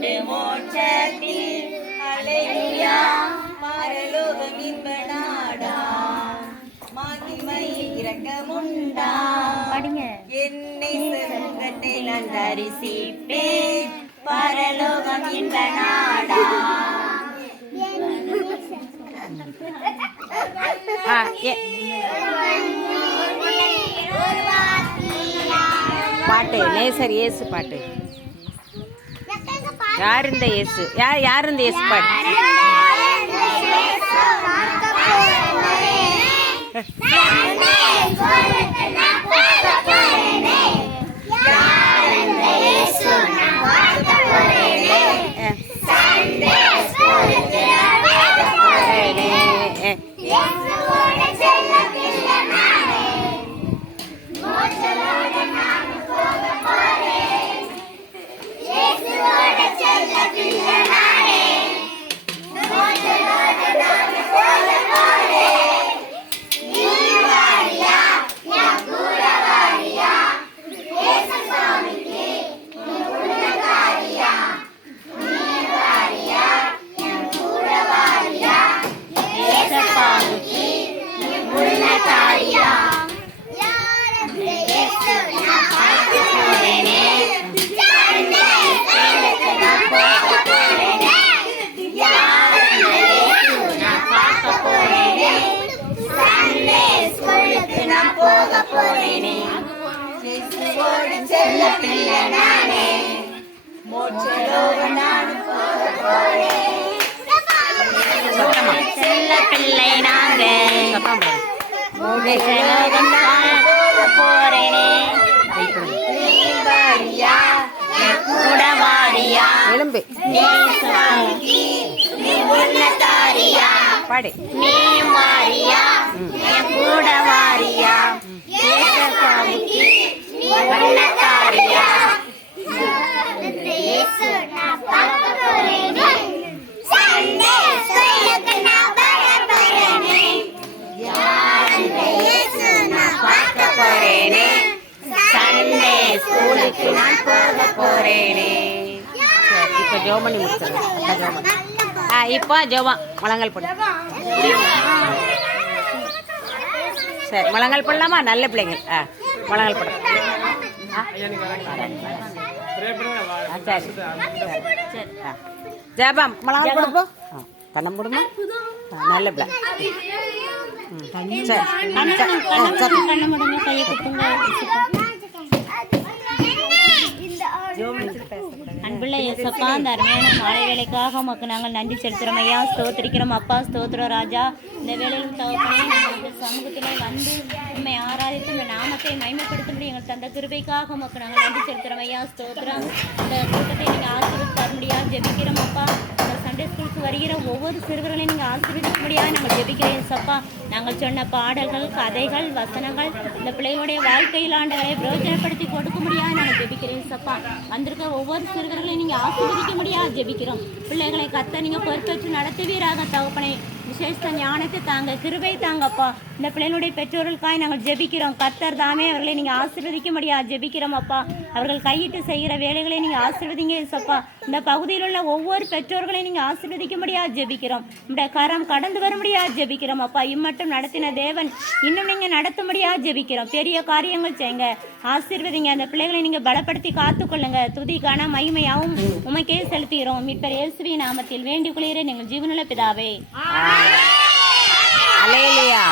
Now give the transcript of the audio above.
கொண்டு மோட்சத்தில் அல்லேலூயா பரலோகம் இன்ப நாடா மகிமை இரக்கமுண்டா என்னை சமூகத்தை நான் தரிசிப்பேன் பரலோகம் இன்ப நாடா. பாட்டு நேசர் இயேசு பாட்டு. யார் இந்த இயேசு? யார் இந்த இயேசு பாட்டு? செல்ல பிள்ளை நாங்க போறேனே கூட வாரியா பாடு நீ மாரியா கூட வாரியா வண்ணக்காரியா சண்டே ஸ்கூலுக்கு நான் போக போறேனே. இப்போ ஜோம் பண்ணி முடிச்சிடலாம். இப்போ ஜோபம் முழங்கால் போடு. சரி முழங்கால் போடலாமா? நல்ல பிள்ளைங்க. முழங்கால் போட. சரி ஜெபம் முழங்கால் கொடுப்போம். கண்ணம் போடுமா? நல்ல பிள்ளை. அன்புள்ள இயேசப்பா, அந்த அருமையான மாலை வேலைக்காக உமக்கு நாங்கள் நன்றி செலுத்துகிறோம் ஐயா. ஸ்தோத்திரிக்கிறோம் அப்பா. ஸ்தோத்திரம் ராஜா. இந்த வேலையில் தகப்பனே நாங்கள் சமூகத்தில் வந்து உண்மை ஆராதித்து இந்த நாமத்தை மகிமைப்படுத்தும்படி எங்கள் தந்த கிருபைக்காக உமக்கு நாங்கள் நன்றி செலுத்துகிறோம் ஐயா. ஸ்தோத்திரம். இந்த கூட்டத்தை நீங்கள் ஆசீர்வதித்து தரும்படியாக ஜெபிக்கிறோம் அப்பா. சண்டே ஸ்கூலுக்கு வருகிற ஒவ்வொரு சிறுவர்களையும் நீங்கள் ஆசீர்வதிக்கும்படியாக நாங்கள் ஜெபிக்கிறேன் சப்பா. நாங்கள் சொன்ன பாடல்கள், கதைகள், வசனங்கள் இந்த பிள்ளைகளுடைய வாழ்க்கையில் ஆண்டவரை பிரயோஜனப்படுத்தி கொடுக்கும்படியாக நாங்கள் ஜெபிக்கிறேன் சப்பா. வந்திருக்க ஒவ்வொரு சிறுவர்களையும் நீங்கள் ஆசீர்வதிக்கும்படியாக ஜெபிக்கிறோம். பிள்ளைகளை கத்த நீங்கள் பொறுப்பேற்று நடத்துவீராக தகப்பனே. விசேஷ ஞானத்தை தாங்க, கிருபை தாங்கப்பா. இந்த பிள்ளைகளுடைய பெற்றோர்களுக்காய் நாங்கள் ஜெபிக்கிறோம். கத்தர் தாமே அவர்களை நீங்கள் ஆசீர்வதிக்கும்படியாக ஜெபிக்கிறோம் அப்பா. அவர்கள் கையிட்டு செய்கிற வேலைகளை நீங்கள் ஆசீர்வதிங்க சப்பா. இந்த பகுதியில் உள்ள ஒவ்வொரு பெற்றோர்களையும் நீங்கள் ஆசீர்வதிக்கும்படியாக ஜெபிக்கிறோம். இந்த கரம் கடந்து வரும்படியாக ஜெபிக்கிறோம் அப்பா. இம்மட்டும் நடத்தின தேவன் இன்னும் நீங்கள் நடத்தும்படியாக ஜெபிக்கிறோம். பெரிய காரியங்கள் செய்யுங்க, ஆசீர்வதிங்க. அந்த பிள்ளைகளை நீங்கள் பலப்படுத்தி காத்துக்கொள்ளுங்க. துதிக்கான மகிமையாகவும் உமைக்கே செலுத்துகிறோம். மீட்பர் இயேசுவின் நாமத்தில் வேண்டிக் கொள்கிறேன் எங்கள் ஜீவனுள்ள பிதாவே. அல்லேலூயா.